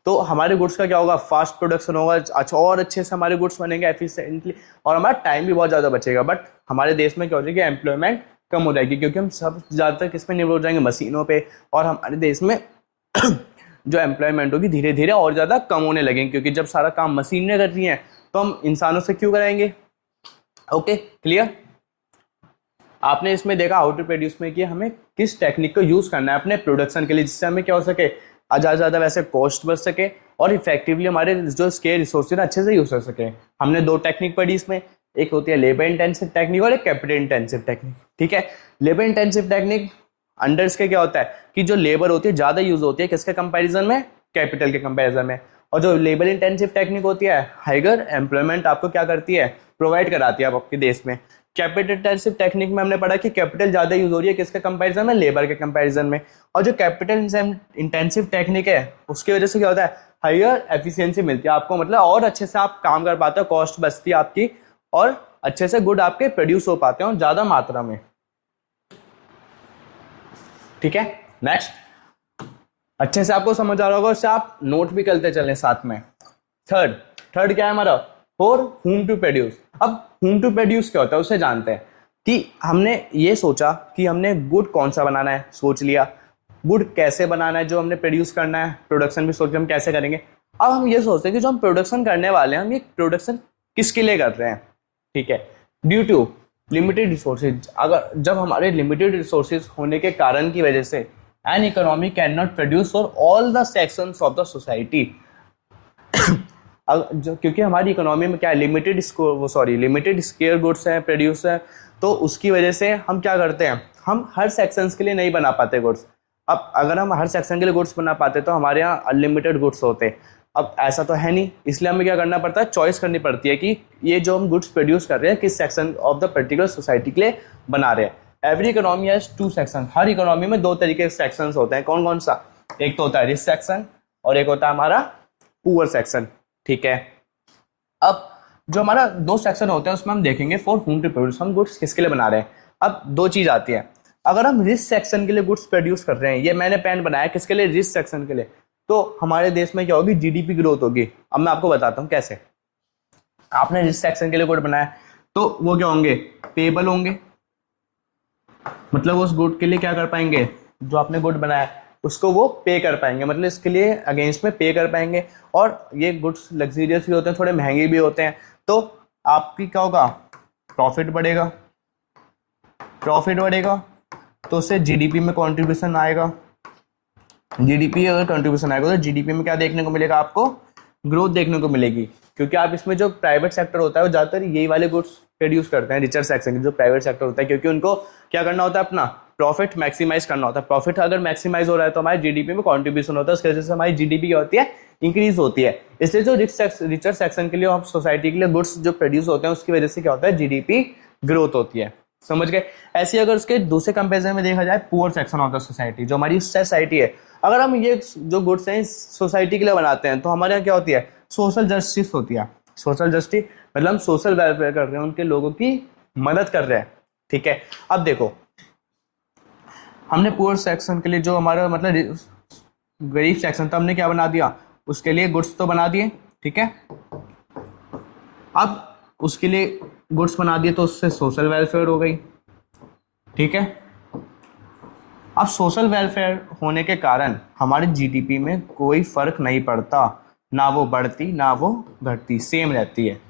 तो हमारे गुड्स का क्या होगा, फास्ट प्रोडक्शन होगा, अच्छा और अच्छे से हमारे गुड्स बनेंगे एफिशिएंटली, और हमारा टाइम भी बहुत ज़्यादा बचेगा। बट हमारे देश में क्या हो जाएगी, एम्प्लॉयमेंट कम हो जाएगी, क्योंकि हम सब ज़्यादातर किस पे निर्भर हो जाएंगे, मशीनों पे। और हमारे देश में जो एम्प्लॉयमेंट होगी धीरे धीरे और ज़्यादा कम होने लगेंगे, क्योंकि जब सारा काम मशीनें कर रही हैं तो हम इंसानों से क्यों कराएंगे। Okay, clear. आपने इसमें देखा हाउ टू प्रोड्यूस में कि हमें किस टेक्निक को यूज करना है अपने प्रोडक्शन के लिए, जिससे हमें क्या हो सके, ज़्यादा वैसे कॉस्ट बच सके और इफेक्टिवली हमारे जो स्केयर रिसोर्सेज अच्छे से यूज कर सके। हमने दो टेक्निक पढ़ी इसमें, एक होती है लेबर इंटेंसिव टेक्निक और एक कैपिटल इंटेंसिव टेक्निक। ठीक है, लेबर इंटेंसिव टेक्निक अंडर इसके क्या होता है कि जो लेबर होती है ज़्यादा यूज होती है किसके कंपेरिजन में, कैपिटल के कंपेरिजन में। और जो लेबर इंटेंसिव टेक्निक होती है हाइगर एम्प्लॉयमेंट आपको क्या करती है, प्रोवाइड कराती है आपके देश में। कैपिटल इंटेंसिव टेक्निक में हमने पढ़ा कि कैपिटल ज्यादा यूज हो रही है किसके कंपैरिजन में, लेबर के कंपैरिजन में। और जो कैपिटल इंटेंसिव टेक्निक है उसकी वजह से क्या होता है, हायर एफिशिएंसी मिलती है आपको, मतलब और अच्छे से आप काम कर पाते हो, कॉस्ट बचती है आपकी, और अच्छे से गुड आपके प्रोड्यूस हो पाते हैं ज्यादा मात्रा में। ठीक है, नेक्स्ट, अच्छे से आपको समझ आ रहा होगा, उससे आप नोट भी करते चलें साथ में। थर्ड क्या है हमारा, फॉर हुम टू प्रोड्यूस। अब हुम टू प्रोड्यूस क्या होता है उसे जानते हैं, कि हमने ये सोचा कि हमने गुड कौन सा बनाना है, सोच लिया गुड कैसे बनाना है, जो हमने प्रोड्यूस करना है, प्रोडक्शन भी सोच हम कैसे करेंगे। अब हम ये सोचते हैं कि जो हम प्रोडक्शन करने वाले हैं, हम ये प्रोडक्शन किसके लिए कर रहे हैं। ठीक है, ड्यू टू लिमिटेड रिसोर्सेज। अगर जब हमारे लिमिटेड रिसोर्सेज होने के कारण की वजह से an economy can not produce for all the sections of the society. क्योंकि हमारी इकोनॉमी में क्या है, लिमिटेड स्केयर गुड्स हैं, प्रोड्यूस है, तो उसकी वजह से हम क्या करते हैं, हम हर सेक्शंस के लिए नहीं बना पाते गुड्स। अब अगर हम हर सेक्शन के लिए गुड्स बना पाते तो हमारे यहाँ अनलिमिटेड गुड्स होते। अब ऐसा तो है नहीं, इसलिए हमें क्या करना पड़ता है, चॉइस करनी पड़ती है कि ये जो हम गुड्स प्रोड्यूस कर रहे हैं किस section of the particular society के लिए बना रहे हैं। Every economy has two section, हर इकोनॉमी में दो तरीके के सेक्शन होते हैं। कौन कौन सा? एक तो होता है रिच सेक्शन और एक होता है हमारा पुअर सेक्शन। ठीक है, अब जो हमारा दो सेक्शन होते हैं उसमें हम देखेंगे फॉर होम टू प्रोड्यूस, हम गुड्स किसके लिए बना रहे हैं। अब दो चीज आती है, अगर हम रिच सेक्शन के लिए गुड्स प्रोड्यूस कर रहे हैं, ये मैंने पेन बनाया किसके लिए, रिच सेक्शन के लिए, तो हमारे देश में क्या होगी, जीडीपी ग्रोथ होगी। अब मैं आपको बताता हूँ कैसे। आपने रिच सेक्शन के लिए गुड बनाया तो वो क्या होंगे, पेबल होंगे, मतलब उस गुड के लिए क्या कर पाएंगे, जो आपने गुड बनाया उसको वो पे कर पाएंगे, मतलब इसके लिए अगेंस्ट में पे कर पाएंगे। और ये गुड्स लग्जरियस भी होते हैं, थोड़े महंगे भी होते हैं, तो आपकी क्या होगा, प्रॉफिट बढ़ेगा। प्रॉफिट बढ़ेगा तो उससे जीडीपी में कंट्रीब्यूशन आएगा। जीडीपी अगर कंट्रीब्यूशन आएगा तो जीडीपी में क्या देखने को मिलेगा, आपको ग्रोथ देखने को मिलेगी, क्योंकि आप इसमें जो प्राइवेट सेक्टर होता है वो ज़्यादातर यही वाले गुड्स प्रोड्यूस करते हैं, रिचर सेक्शन के जो प्राइवेट सेक्टर होता है, क्योंकि उनको क्या करना होता है, अपना प्रॉफिट मैक्सिमाइज करना होता है। प्रॉफिट अगर मैक्सिमाइज हो रहा है तो हमारे जीडीपी में कंट्रीब्यूशन होता है, उसकी वजह से हमारी जीडीपी क्या होती है, इंक्रीज होती है। इसलिए जो रिचर सेक्शन के लिए और सोसाइटी के लिए गुड्स जो प्रोड्यूस होते हैं उसकी वजह से क्या होता है, जीडीपी ग्रोथ होती है। समझ गए। ऐसे अगर उसके दूसरे कंपेरिजन में देखा जाए, poor section of the society, जो हमारी सोसाइटी है, अगर हम ये जो गुड्स हैं सोसाइटी के लिए बनाते हैं तो हमारे यहाँ क्या होती है, सोशल जस्टिस होती है। सोशल जस्टिस मतलब हम सोशल वेलफेयर कर रहे हैं, उनके लोगों की मदद कर रहे हैं। ठीक है, अब देखो हमने पुअर सेक्शन के लिए जो हमारा मतलब गरीब सेक्शन था, हमने क्या बना दिया, उसके लिए गुड्स तो बना दिए। ठीक है, अब उसके लिए गुड्स बना दिए तो उससे सोशल वेलफेयर हो गई। ठीक है, अब सोशल वेलफेयर होने के कारण हमारे जीडीपी में कोई फर्क नहीं पड़ता, ना वो बढ़ती ना वो घटती, सेम रहती है।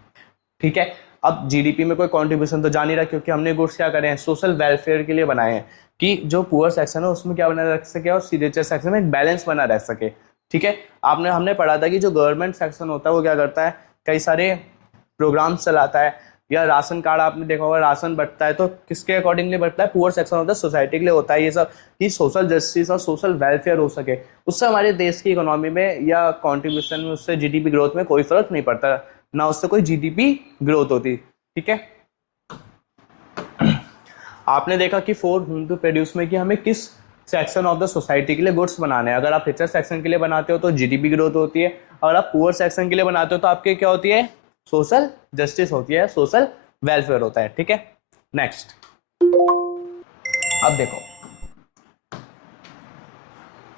ठीक है, अब जीडीपी में कोई कंट्रीब्यूशन तो जा नहीं रहा, क्योंकि हमने गुड्स क्या करे हैं, सोशल वेलफेयर के लिए बनाए हैं, कि जो पुअर सेक्शन है उसमें क्या बना रख सके और रिचर सेक्शन में एक बैलेंस बना रह सके। ठीक है, हमने पढ़ा था कि जो गवर्नमेंट सेक्शन होता है वो क्या करता है, कई सारे प्रोग्राम्स चलाता है, या राशन कार्ड आपने देखा होगा, राशन बंटता है तो किसके अकॉर्डिंगली बंटता है, पुअर सेक्शन होता है, सोसाइटी के लिए होता है ये सब, कि सोशल जस्टिस और सोशल वेलफेयर हो सके। उससे हमारे देश की इकोनॉमी में या कंट्रीब्यूशन में, उससे जीडीपी ग्रोथ में कोई फर्क नहीं पड़ता, ना उससे कोई जीडीपी ग्रोथ होती। ठीक है, आपने देखा कि फॉर होम टू प्रोड्यूस में कि हमें किस सेक्शन ऑफ द सोसाइटी के लिए गुड्स बनाने हैं। अगर आप रिचर सेक्शन के लिए बनाते हो तो जीडीपी ग्रोथ होती है, अगर आप पुअर सेक्शन के लिए बनाते हो तो आपके क्या होती है, सोशल जस्टिस होती है, सोशल वेलफेयर होता है। ठीक है, नेक्स्ट अब देखो,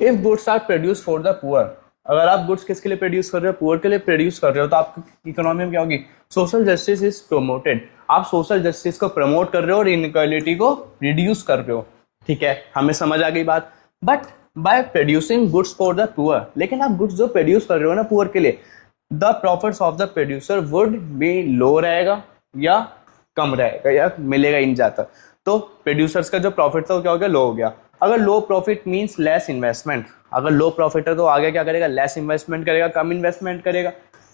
if goods are produce for the poor, अगर आप गुड्स किसके लिए प्रोड्यूस कर रहे हो, पुअर के लिए प्रोड्यूस कर रहे हो, तो आपकी इकोनॉमी में क्या होगी, सोशल जस्टिस इज प्रोमोटेड, आप सोशल जस्टिस को प्रमोट कर रहे हो और इनइक्वालिटी को रिड्यूस कर रहे हो। ठीक है, हमें समझ आ गई बात। But by producing goods for the poor, लेकिन आप गुड्स जो प्रोड्यूस कर रहे हो ना पुअर के लिए, the profits of the producer would be low रहेगा या कम रहेगा या मिलेगा इन ज्यादा। तो प्रोड्यूसर्स का जो प्रॉफिट था वो क्या हो गया, लो हो गया। अगर लो प्रॉफिट मींस लेस इन्वेस्टमेंट, अगर लो प्रॉफिट है तो आगे क्या करेगा, लेस इन्वेस्टमेंट करेगा, कम इन्वेस्टमेंट करेगा।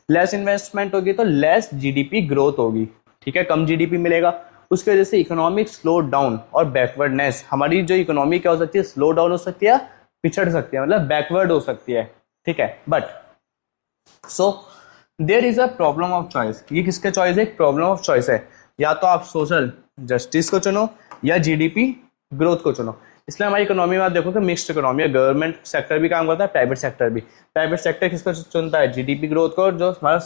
लेस इन्वेस्टमेंट होगी तो लेस जीडीपी ग्रोथ होगी। ठीक है, कम जीडीपी मिलेगा, उसकी वजह से इकोनॉमिक स्लो डाउन और बैकवर्डनेस, हमारी जो इकोनॉमी क्या हो सकती है, स्लो डाउन हो सकती है, पिछड़ सकती है, मतलब बैकवर्ड हो सकती है। ठीक है, but so there is a problem of choice, ये किसके चॉइस है, एक प्रॉब्लम ऑफ चॉइस है, या तो आप सोशल जस्टिस को चुनो या जीडीपी ग्रोथ को चुनो। इसलिए हमारी इकोनॉमी में आप देखो कि मिक्स्ड इकोनॉमी है, गवर्नमेंट सेक्टर भी काम करता है, प्राइवेट सेक्टर भी। प्राइवेट सेक्टर किसको चुनता है, जीडीपी ग्रोथ को, और जो हमारा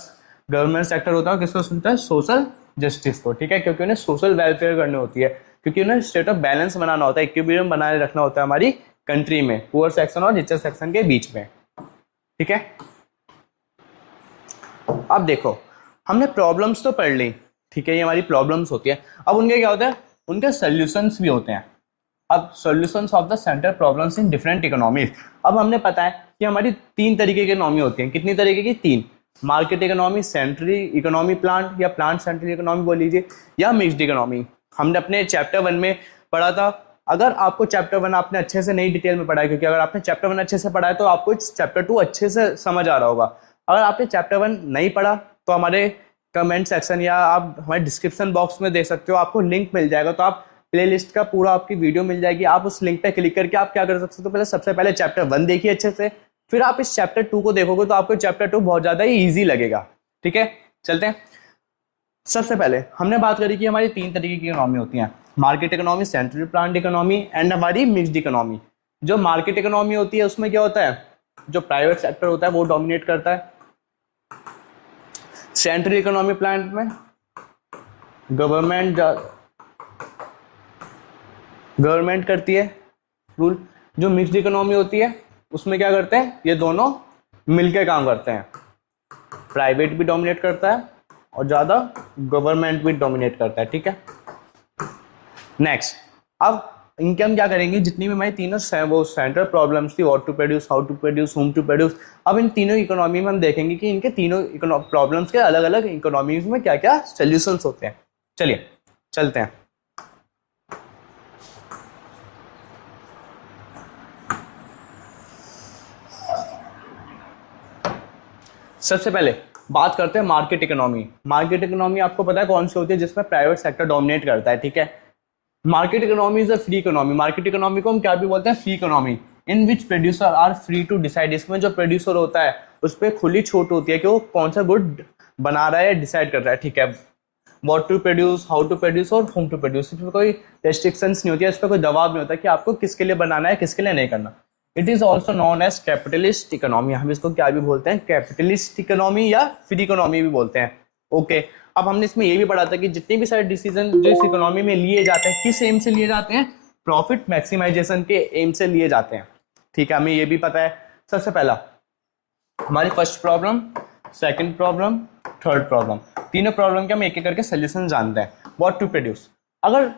गवर्नमेंट सेक्टर होता है किसको चुनता है, सोशल जस्टिस को। ठीक है, क्योंकि उन्हें सोशल वेलफेयर करनी होती है, क्योंकि उन्हें स्टेट ऑफ बैलेंस बनाना होता है, इक्विलिब्रियम बनाए रखना होता है हमारी कंट्री में, पुअर सेक्शन और रिचर सेक्शन के बीच में। ठीक है, अब देखो हमने प्रॉब्लम्स तो पढ़ ली। ठीक है, ये हमारी प्रॉब्लम्स होती है। अब उनके क्या होता है, उनके सॉल्यूशंस भी होते हैं। अब solutions of the centre problems in different economies. अब हमने पता है कि हमारी तीन तरीके की इकोनॉमी होती है। कितनी तरीके की, तीन। Market economy, centrally economy planned या प्लांट सेंट्री इकोनॉमी बोल लीजिए, या मिक्स्ड इकोनॉमी। हमने अपने चैप्टर 1 में पढ़ा था। अगर आपको चैप्टर 1 आपने अच्छे से नहीं डिटेल में पढ़ा है, क्योंकि अगर आपने चैप्टर 1 अच्छे से पढ़ा है तो आपको चैप्टर 2 अच्छे से समझ आ रहा होगा। अगर आपने चैप्टर 1 नहीं पढ़ा तो हमारे कमेंट सेक्शन या आप हमारे डिस्क्रिप्शन बॉक्स में देख सकते हो, आपको लिंक मिल जाएगा, तो आप प्लेलिस्ट का पूरा आपकी वीडियो मिल जाएगी, आप उस लिंक पे क्लिक करके आप क्या कर सकते हो, तो पहले सबसे पहले चैप्टर 1 देखिए अच्छे से, फिर आप इस चैप्टर 2 को देखोगे तो आपको चैप्टर 2 बहुत ज्यादा ही ईजी लगेगा। ठीक है, चलते हैं। सबसे पहले हमने बात करी कि हमारी 3 तरीके की इकोनॉमी होती है, market economy, central planned economy and हमारी मिक्स्ड इकोनॉमी। जो मार्केट इकोनॉमी होती है उसमें क्या होता है, जो प्राइवेट सेक्टर होता है वो डोमिनेट करता है। सेंट्रल इकोनॉमी प्लान में गवर्नमेंट करती है रूल। जो मिक्स्ड इकोनॉमी होती है उसमें क्या करते हैं, ये दोनों मिलकर काम करते हैं, प्राइवेट भी डोमिनेट करता है और ज्यादा गवर्नमेंट भी डोमिनेट करता है। ठीक है, नेक्स्ट, अब इनके हम क्या करेंगे, जितनी भी हमारी तीनों वो सेंट्रल प्रॉब्लम्स थी, what to produce, how to produce, whom to produce, अब इन तीनों इकोनॉमी में हम देखेंगे कि इनके तीनों प्रॉब्लम्स के अलग अलग इकोनॉमीज में क्या क्या सोल्यूशंस होते हैं। चलिए चलते हैं। सबसे पहले बात करते हैं मार्केट इकोनॉमी। मार्केट इकोनॉमी आपको पता है कौन सी होती है, जिसमें प्राइवेट सेक्टर डोमिनेट करता है। ठीक है, market economy is a free economy. Market economy को हम क्या भी बोलते हैं, free economy, in which producer are free to decide. इसमें जो प्रोड्यूसर होता है उस पर खुली छूट होती है कि वो कौन सा गुड बना रहा है, डिसाइड कर रहा है। ठीक है, what to produce, how to produce और होम टू प्रोड्यूस, इसमें कोई रेस्ट्रिक्शंस नहीं होती है, इस पर कोई दबाव नहीं होता कि आपको किसके लिए बनाना है, किसके लिए नहीं करना। It is also known as capitalist economy. हम इसको क्या भी बोलते हैं, कैपिटलिस्ट इकोनॉमी या फ्री इकोनॉमी भी बोलते हैं। ओके, अब हमने इसमें ये भी पढ़ा था कि जितने भी सारे डिसीजन जो इस इकोनॉमी में लिए जाते हैं, किस एम से लिए जाते हैं, प्रॉफिट मैक्सिमाइजेशन के एम से लिए जाते हैं। ठीक है, हमें ये भी पता है। सबसे पहला हमारी first problem, second problem, third problem, तीनों प्रॉब्लम के हम एक एक करके सोल्यूशन जानते हैं। व्हाट टू प्रोड्यूस, अगर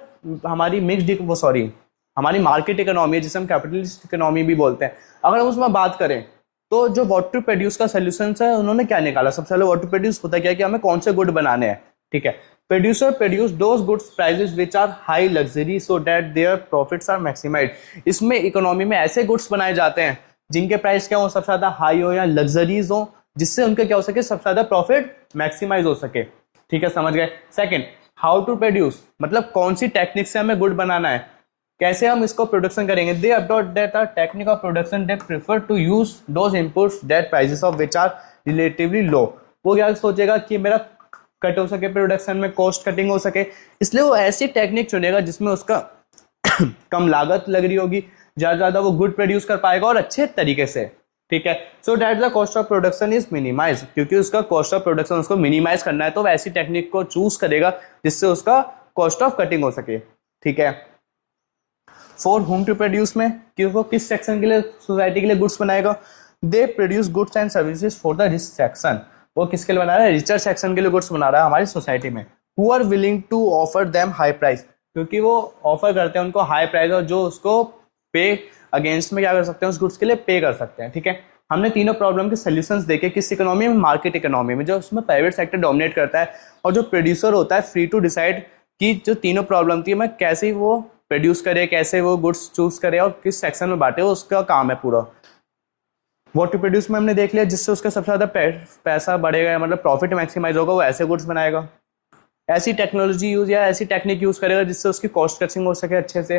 हमारी हमारी मार्केट इकोनॉमी है जिसे हम कैपिटलिस्ट इकोनॉमी भी बोलते हैं, अगर हम उसमें बात करें तो जो व्हाट टू प्रोड्यूस का सोल्यूशन है उन्होंने क्या निकाला। सबसे पहले व्हाट टू प्रोड्यूस होता क्या कि हमें कौन से गुड बनाने हैं। ठीक है, producer produce those goods prices which are high luxury so that their profits are maximised. इसमें इकोनॉमी में ऐसे गुड्स बनाए जाते हैं जिनके प्राइस क्या हो, सबसे ज्यादा हाई हो या लग्जरीज हो, जिससे उनके क्या हो सके, सबसे ज्यादा प्रॉफिट मैक्सिमाइज हो सके। ठीक है, समझ गए। सेकंड, हाउ टू प्रोड्यूस, मतलब कौन सी टेक्निक से हमें गुड बनाना है, कैसे हम इसको प्रोडक्शन करेंगे। They adopt that are technique of production, they prefer to use those inputs that prices of which are relatively low. वो क्या सोचेगा कि मेरा कट हो सके, प्रोडक्शन में कॉस्ट कटिंग हो सके, इसलिए वो ऐसी टेक्निक चुनेगा जिसमें उसका कम लागत लग रही होगी, ज्यादा वो गुड प्रोड्यूस कर पाएगा और अच्छे तरीके से। ठीक है, so that the cost of production is minimise, क्योंकि उसका कॉस्ट ऑफ प्रोडक्शन उसको मिनिमाइज करना है तो वो ऐसी टेक्निक को चूज करेगा जिससे उसका कॉस्ट ऑफ कटिंग हो सके। ठीक है, फॉर होम टू प्रोड्यूस में कि वो किस सेक्शन के लिए, सोसाइटी के लिए गुड्स बनाएगा। They produce goods and services for the rich section, वो किसके लिए बना रहा है, रिचर सेक्शन के लिए गुड्स बना रहा है हमारी सोसाइटी में। Who are willing to offer them high price, क्योंकि वो ऑफर करते हैं उनको हाई प्राइस और जो उसको पे अगेंस्ट में क्या कर सकते हैं, उस गुड्स के लिए पे कर सकते हैं। ठीक है, हमने तीनों प्रॉब्लम के सोल्यूशंस देखे, किस इकोनॉमी में, मार्केट इकोनॉमी में, जो उसमें प्राइवेट सेक्टर डोमिनेट करता है और जो प्रोड्यूसर होता है फ्री टू डिसाइड कि जो तीनों प्रॉब्लम थी मैं कैसे वो प्रोड्यूस करे, कैसे वो गुड्स चूज करे और किस सेक्शन में बांटे, वो उसका काम है पूरा। व्हाट टू प्रोड्यूस में हमने देख लिया, जिससे उसका सबसे ज्यादा पैसा बढ़ेगा, मतलब प्रॉफिट मैक्सिमाइज होगा, वो ऐसे गुड्स बनाएगा। ऐसी टेक्नोलॉजी यूज या ऐसी टेक्निक यूज करेगा जिससे उसकी कॉस्ट कटिंग हो सके अच्छे से।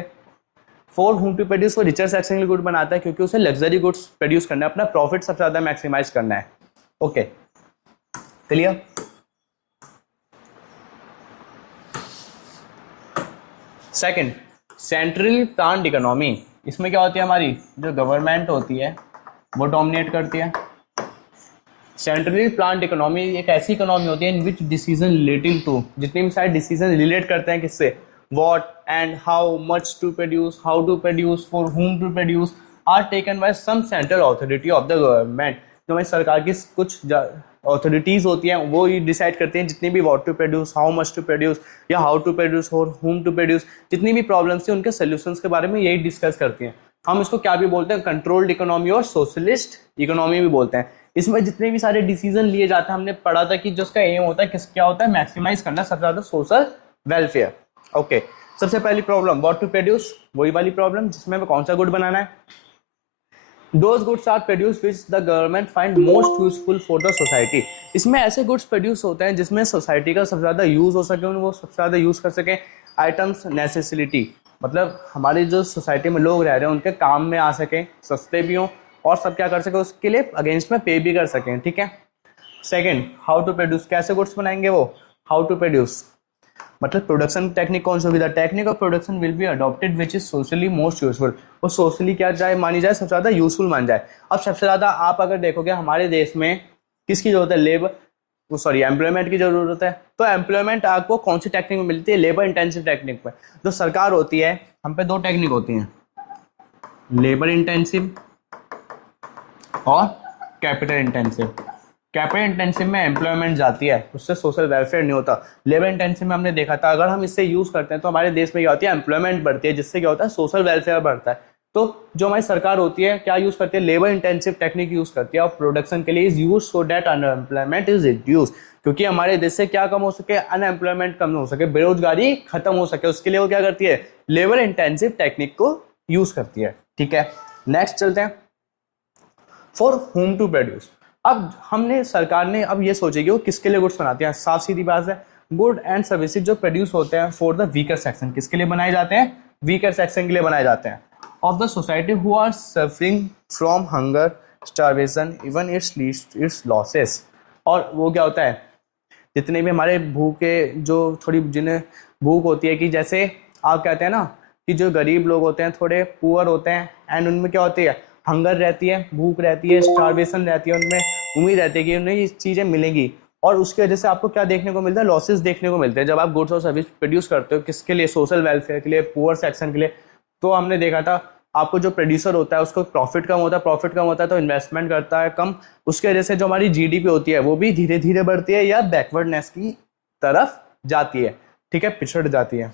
फॉर होम टू प्रोड्यूस, वो रिचर सेक्शन के गुड बनाता है क्योंकि उसे लग्जरी गुड्स प्रोड्यूस करना है, अपना प्रॉफिट सबसे ज्यादा मैक्सिमाइज करना है। Okay, clear. Second, central planned economy. इसमें क्या होती है, हमारी जो गवर्नमेंट होती है वो डोमिनेट करती है। सेंट्रली प्लान्ड इकोनॉमी एक ऐसी इकोनॉमी होती है in which decision relative to, जितने भी सारे डिसीजन रिलेट करते हैं किससे, what and how much to produce, how to produce, for whom to produce, are taken by some central authority of the government. जो हमारी सरकार की कुछ अथॉरिटीज होती हैं वो ये डिसाइड करते हैं जितनी भी what to produce, how much to produce या how to produce, for whom to produce, जितनी भी प्रॉब्लम्स थी उनके सोल्यूशंस के बारे में यही डिस्कस करती हैं। हम इसको क्या भी बोलते हैं, कंट्रोल्ड इकोनॉमी और सोशलिस्ट इकोनॉमी भी बोलते हैं। इसमें जितने भी सारे डिसीजन लिए जाते हैं, हमने पढ़ा था कि जो उसका एम होता है क्या होता है, मैक्सिमाइज करना सबसे ज्यादा सोशल वेलफेयर। ओके, सबसे पहली प्रॉब्लम व्हाट टू प्रोड्यूस, वही वाली प्रॉब्लम जिसमें हमें कौन सा गुड बनाना है। Those goods are produced which the government find most useful for the society। इसमें ऐसे गुड्स प्रोड्यूस होते हैं जिसमें सोसाइटी का सबसे ज्यादा यूज हो सके, उनको सबसे ज्यादा यूज कर सके। आइटम्स नेसेसिटी, मतलब हमारी जो सोसाइटी में लोग रह रहे हैं उनके काम में आ सकें, सस्ते भी हों और सब क्या कर सके उसके लिए अगेंस्ट में पे भी कर सकें, ठीक है। सेकेंड, हाउ टू प्रोड्यूस, कैसे गुड्स बनाएंगे वो, हाउ टू प्रोड्यूस मतलब प्रोडक्शन टेक्निक कौन सी होगी, the technique of production will be adopted which is socially most useful, वो सोशली क्या जाए मानी जाए, सबसे ज़्यादा यूजफुल मान जाए। अब सबसे ज़्यादा आप अगर देखोगे हमारे देश में किसकी जरूरत है, लेबर, वो सॉरी एम्प्लॉयमेंट की जरूरत है। तो एम्प्लॉयमेंट आपको कौन सी टेक्निक में मिलती है, लेबर इंटेंसिव टेक्निक में। जो सरकार होती है हम पे दो टेक्निक होती हैं, लेबर इंटेंसिव और कैपिटल इंटेंसिव। कैपिटल इंटेंसिव में एम्प्लॉयमेंट जाती है, उससे सोशल वेलफेयर नहीं होता। लेबर इंटेंसिव में हमने देखा था अगर हम इससे यूज़ करते हैं तो हमारे देश में क्या होती है, एम्प्लॉयमेंट बढ़ती है, जिससे क्या होता है, सोशल वेलफेयर बढ़ता है। तो जो हमारी सरकार होती है क्या यूज़ करती है, लेबर इंटेंसिव टेक्निक यूज़ करती है और प्रोडक्शन के लिए is use so that unemployment is reduce, क्योंकि हमारे देश से क्या कम हो सके, अनएम्प्लॉयमेंट कम हो सके, बेरोजगारी खत्म हो सके, उसके लिए वो क्या करती है, लेबर इंटेंसिव टेक्निक को यूज़ करती है, ठीक है। नेक्स्ट चलते हैं, फॉर होम टू प्रोड्यूस। अब हमने सरकार ने अब ये सोचेगी वो किसके लिए गुड्स बनाती है, साफ सीधी बात है, गुड एंड सर्विसेज जो प्रोड्यूस होते हैं फॉर द वीकर सेक्शन, किसके लिए बनाए जाते हैं, वीकर सेक्शन के लिए बनाए जाते हैं, of the society who are suffering from hunger, starvation, even its losses. और वो क्या होता है, जितने भी हमारे भूखे जो थोड़ी जिन्हें भूख होती है, कि जैसे आप कहते हैं ना कि जो गरीब लोग होते हैं थोड़े पुअर होते हैं एंड उनमें क्या होती है, हंगर रहती है, भूख रहती है, स्टारवेशन रहती है, उनमें उम्मीद रहती है कि उन्हें ये चीज़ें मिलेंगी और उसकी वजह से आपको क्या देखने को मिलता है, लॉसेस देखने को मिलते हैं जब आप गुड्स और सर्विस प्रोड्यूस करते हो, किसके लिए, सोशल वेलफेयर के लिए, पुअर सेक्शन के लिए। तो हमने देखा था आपको जो प्रोड्यूसर होता है उसको प्रॉफिट कम होता है, प्रॉफिट कम होता है तो इन्वेस्टमेंट करता है कम, उसकी वजह से जो हमारी जीडीपी होती है वो भी धीरे धीरे बढ़ती है या बैकवर्डनेस की तरफ जाती है, ठीक है, पिछड़ जाती है,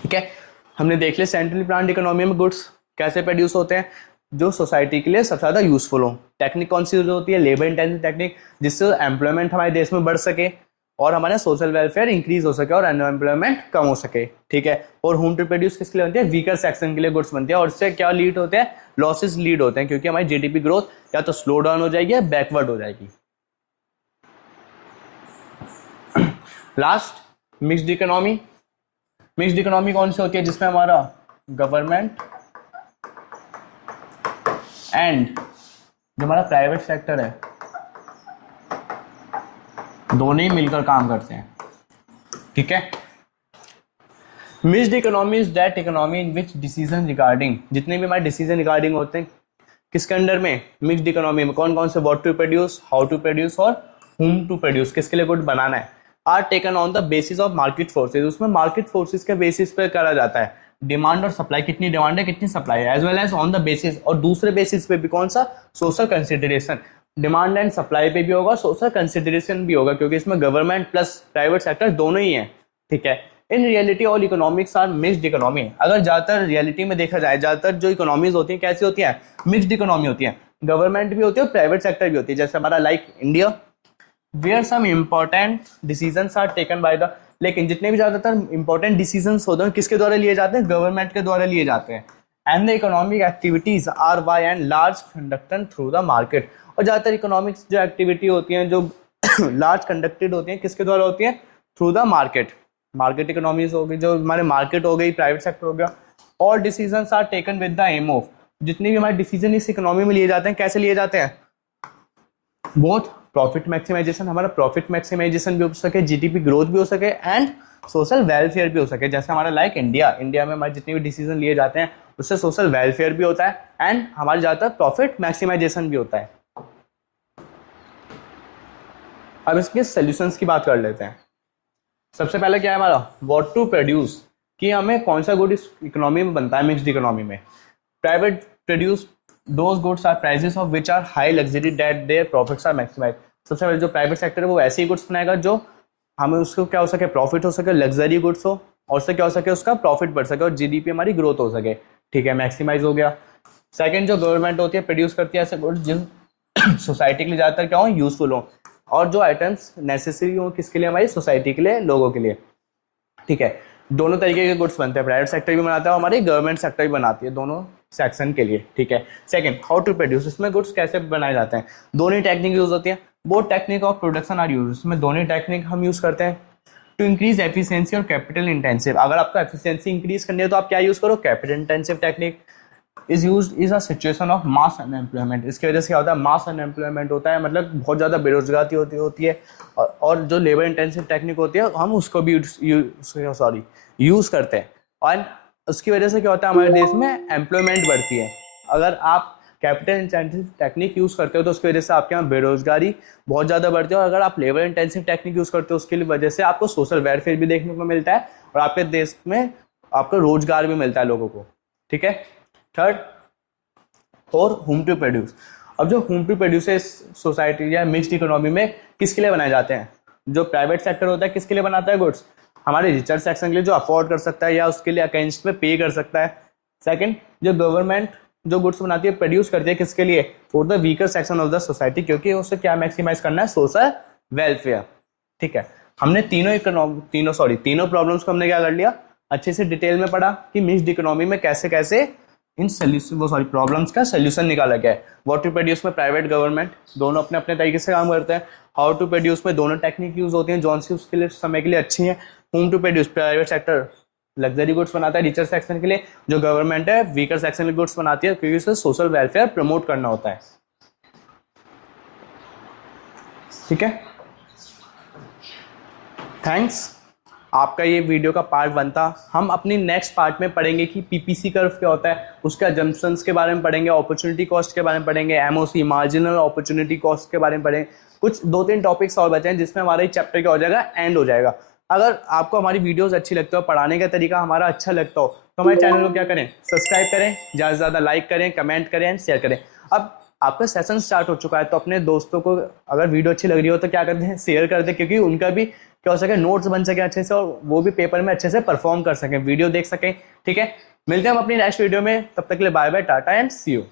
ठीक है। हमने देख लिया सेंट्रली प्लान्ड इकोनॉमी में गुड्स कैसे प्रोड्यूस होते हैं जो सोसाइटी के लिए सबसे ज़्यादा यूजफुल हो। टेक्निक कौन सी यूज होती है, लेबर इंटेंसिव टेक्निक, जिससे एम्प्लॉयमेंट हमारे देश में बढ़ सके और हमारा सोशल वेलफेयर इंक्रीज हो सके और अनएम्प्लॉयमेंट कम हो सके, ठीक है। और होम टू प्रोड्यूस किसके लिए बनती है, वीकर सेक्शन के लिए गुड्स बनती है और इससे क्या लीड होते हैं, लॉसेस लीड होते हैं, क्योंकि हमारी जीडीपी ग्रोथ या तो स्लो डाउन हो जाएगी या बैकवर्ड हो जाएगी। Last, mixed economy. Mixed economy कौन सी होती है, जिसमें हमारा गवर्नमेंट एंड जो हमारा प्राइवेट सेक्टर है दोनों ही मिलकर काम करते हैं, ठीक है। Mixed economy is that economy in which decision regarding, जितने भी हमारे डिसीजन रिगार्डिंग होते हैं किसके अंडर में, मिक्स्ड इकोनॉमी में, कौन कौन से, what to produce, how to produce और whom टू प्रोड्यूस, किसके लिए गुड बनाना है, are taken on the basis of market forces. उसमें मार्केट फोर्सेज के बेसिस पे करा जाता है, डिमांड और सप्लाई, कितनी डिमांड है कितनी सप्लाई है, as well as on the basis, और दूसरे बेसिस पे भी कौन सा, social consideration, demand and supply पे भी होगा, सोशल कंसिडरेशन भी होगा, क्योंकि इसमें गवर्नमेंट प्लस प्राइवेट सेक्टर दोनों ही है, ठीक है। In reality all economics are mixed economy. अगर ज़्यादातर रियलिटी में देखा जाए, ज़्यादातर जो इकोनॉमीज होती हैं कैसी होती हैं, मिक्स्ड इकोनॉमी होती है, गवर्नमेंट भी होती है और प्राइवेट सेक्टर भी होती है, जैसे हमारा like India, where some important decisions are taken by the, लेकिन जितने भी ज़्यादातर इंपॉर्टेंट डिसीजंस होते हैं किसके द्वारा लिए जाते हैं, गवर्नमेंट के द्वारा लिए जाते हैं। And the economic activities are by and large conducted through the market, और ज़्यादातर इकोनॉमिक्स जो एक्टिविटी होती हैं जो लार्ज कंडक्टेड होती हैं किसके द्वारा होती हैं, through the market. Market economies हो गई, जो हमारे मार्केट हो गई, प्राइवेट सेक्टर हो गया। और decisions are taken with the aim of, जितने भी हमारे डिसीजन इस इकोनॉमी में लिए जाते हैं कैसे लिए जाते हैं, बोथ प्रॉफिट मैक्सिमाइजेशन, हमारा प्रॉफिट मैक्सिमाइजेशन भी हो सके, जीडीपी ग्रोथ भी हो सके एंड सोशल वेलफेयर भी हो सके, जैसे हमारा लाइक इंडिया में हमारे जितने भी डिसीजन लिए जाते हैं उससे सोशल वेलफेयर भी होता है एंड हमारे ज़्यादातर प्रॉफिट मैक्सिमाइजेशन भी होता है। अब इसके सॉल्यूशंस की बात कर लेते हैं। सबसे पहले क्या है हमारा, व्हाट टू प्रोड्यूस, कि हमें कौन सा गुड इस इकोनॉमी में बनता है, मिक्स्ड इकोनॉमी में। Private produce those goods are prices of which are high luxury that their profits are maximise. सबसे पहले जो प्राइवेट सेक्टर है वो ऐसे ही गुड्स बनाएगा जो हमें उसको क्या हो सके, प्रॉफिट हो सके, लग्जरी गुड्स हो, और उससे क्या हो सके, उसका प्रॉफिट बढ़ सके और जीडीपी हमारी ग्रोथ हो सके, ठीक है, मैक्सिमाइज हो गया। सेकंड, जो गवर्नमेंट होती है प्रोड्यूस करती है ऐसे गुड्स जिन सोसाइटी के लिए ज़्यादातर क्या हो, यूजफुल हो, और जो आइटम्स नेसेसरी हो किसके लिए, हमारी सोसाइटी के लिए, लोगों के लिए, ठीक है। दोनों तरीके के गुड्स बनते हैं, प्राइवेट सेक्टर भी बनाता है और हमारी गवर्नमेंट सेक्टर भी बनाती है, दोनों सेक्शन के लिए, ठीक है। सेकंड, हाउ टू प्रोड्यूस, इसमें गुड्स कैसे बनाए जाते हैं, दोनों टेक्निक यूज होती है, both technique of production are use, इसमें दोनों टेक्निक हम यूज करते हैं, टू इंक्रीज एफिशिएंसी और कैपिटल इंटेंसिव। अगर आपको एफिशिएंसी इंक्रीज करनी है तो आप क्या यूज करो, capital intensive technique is use is a situation of mass unemployment. इसकी वजह से क्या होता है, मास अनएम्प्लॉयमेंट होता है, मतलब बहुत ज़्यादा बेरोजगारी होती है। और जो लेबर इंटेंसिव टेक्निक होती है हम उसको भी यूज़ करते हैं, और उसकी वजह से क्या होता है, हमारे देश में एम्प्लॉयमेंट बढ़ती है। अगर आप कैपिटल इंटेंसिव टेक्निक यूज़ करते हो तो उसकी वजह से आपके यहाँ बेरोजगारी बहुत ज़्यादा बढ़ती है, और अगर आप लेबर इंटेंसिव टेक्निक यूज़ करते हो उसकी वजह से आपको सोशल वेलफेयर भी देखने को मिलता है, और आपके देश में आपको रोजगार भी मिलता है लोगों को। ठीक है। थर्ड, और होम टू प्रोड्यूस। अब जो होम टू प्रोड्यूस सोसाइटी या मिक्स्ड इकोनॉमी में किसके लिए बनाए जाते हैं, जो प्राइवेट सेक्टर होता है किसके लिए बनाता है, गुड्स, हमारे रिचर सेक्शन के लिए जो अफोर्ड कर सकता है या उसके लिए अगेंस्ट में पे कर सकता है। सेकंड, जो गवर्नमेंट जो गुड्स बनाती है प्रोड्यूस करती है किसके लिए, for the weaker section of the society, क्योंकि उसे क्या मैक्सिमाइज करना है, सोशल वेलफेयर। ठीक है। हमने तीनों प्रॉब्लम्स को हमने क्या कर लिया, अच्छे से डिटेल में पढ़ा कि मिक्स्ड इकोनॉमी में कैसे कैसे इन प्रॉब्लम्स का सोल्यूशन निकाला गया है। व्हाट टू प्रोड्यूस में प्राइवेट गवर्नमेंट दोनों अपने अपने तरीके से काम करते हैं। हाउ टू प्रोड्यूस में दोनों टेक्निक यूज होती हैं, जौन सी उसके लिए समय के लिए अच्छी हैं। Whom to produce private sector luxury goods बनाता है रिचर सेक्शन के लिए, जो गवर्नमेंट है वीकर सेक्शन के गुड्स बनाती है, क्योंकि उसे सोशल वेलफेयर प्रमोट करना होता है। ठीक है, थैंक्स। आपका ये वीडियो का पार्ट 1 था। हम अपनी नेक्स्ट पार्ट में पढ़ेंगे कि पीपीसी कर्व क्या होता है, उसके अजम्पशंस के बारे में पढ़ेंगे, अपॉर्चुनिटी कॉस्ट के बारे में पढ़ेंगे, एमओसी मार्जिनल अपॉर्चुनिटी कॉस्ट के बारे में पढ़ेंगे। कुछ 2-3 टॉपिक्स और बचे हैं जिसमें हमारा ये चैप्टर क्या हो जाएगा, एंड हो जाएगा। अगर आपको हमारी वीडियोस अच्छी लगती हो, पढ़ाने का तरीका हमारा अच्छा लगता हो, तो हमारे चैनल को क्या करें, सब्सक्राइब करें, ज़्यादा से ज़्यादा लाइक करें, कमेंट करें एंड शेयर करें। अब आपका सेशन स्टार्ट हो चुका है तो अपने दोस्तों को अगर वीडियो अच्छी लग रही हो तो क्या करते हैं, शेयर कर दें, क्योंकि उनका भी क्या हो सके, नोट्स बन सके अच्छे से, और वो भी पेपर में अच्छे से परफॉर्म कर सकें, वीडियो देख सकें। ठीक है, मिलते हैं हम अपनी नेक्स्ट वीडियो में, तब तक के लिए bye bye, tata and see you.